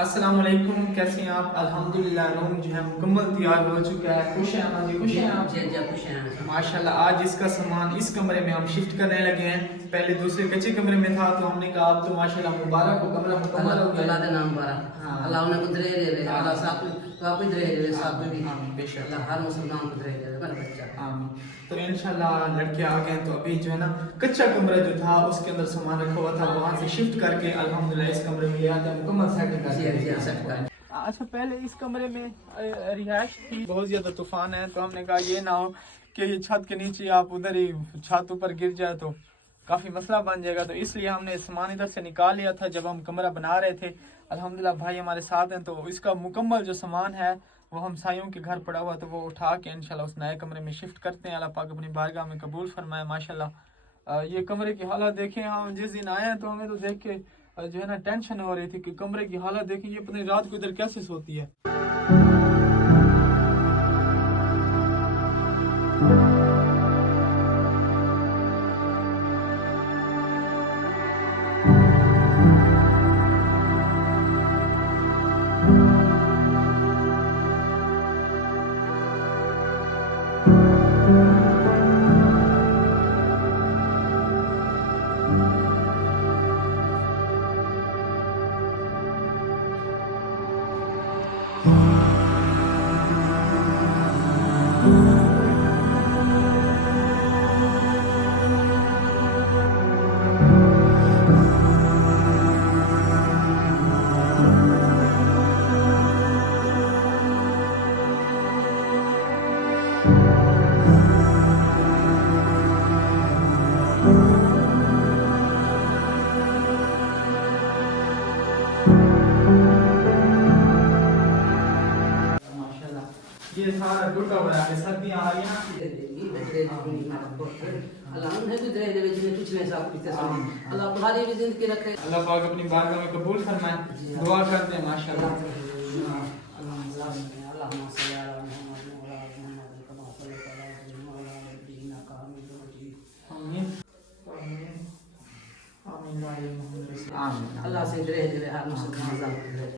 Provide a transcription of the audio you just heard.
अस्सलाम वालेकुम, कैसे हैं आप? अल्हम्दुलिल्लाह रूम जो है मुकम्मल तैयार हो चुका है। खुश हैं अम्मा जी? खुश हैं आप? जी जी खुश हैं। माशाल्लाह। आज इसका सामान इस कमरे में हम शिफ्ट करने लगे हैं। पहले दूसरे कच्चे कमरे में था तो हमने कहा अब तो माशाल्लाह मुबारक हो, कमरा मुकम्मल हो गया। अल्लाह का नाम बारा। हाँ अल्लाह उन्हें कुछ रहे रे हाँ अल्लाह साहब तो आप इधर रहे रे साहब भी आमीन बेशक अल्लाह हर मुसलमान को रहे रे मेरा बच्चा। आमीन। तो इंशाल्लाह लड़के आ गए तो अभी जो है ना कच्चा कमरा जो था उसके अंदर सामान रखा हुआ था, वहाँ से शिफ्ट करके अल्हम्दुलिल्लाह इस कमरे में ले आते हैं, मुकम्मल सेटिंग जी जी करके। सब का अच्छा, पहले इस कमरे में रिहाइश थी, बहुत ज़्यादा तूफान है तो हमने कहा ये ना हो कि ये छत के नीचे आप उधर ही छत ऊपर गिर जाए तो काफ़ी मसला बन जाएगा, तो इसलिए हमने सामान इधर से निकाल लिया था जब हम कमरा बना रहे थे। अल्हम्दुलिल्लाह भाई हमारे साथ हैं तो इसका मुकम्मल जो सामान है वो हम सायों के घर पड़ा हुआ तो वो उठा के इंशाल्लाह उस नए कमरे में शिफ्ट करते हैं। अल्लाह पाक अपनी बारगाह में कबूल फरमाए। माशाल्लाह ये कमरे की हालत देखें, हम जिस दिन आए हैं तो हमें तो देख के जो है ना टेंशन हो रही थी कि कमरे की हालत देखें, ये पता नहीं रात को इधर कैसे सोती है। ये सारा टूटा हुआ है, सर्दियाँ आ रही हैं अल्लाह उन्हें भी रहे रे जिन्हें पिछले साल पिछले साल अल्लाह तुम्हारी भी जिंदगी रखे। अल्लाह पाक अपनी बारगाह में कबूल फरमाए, दुआ करते हैं माशाल्लाह। आमीन आमीन आमीन। अल्लाह से रहे रे हर मुसलमान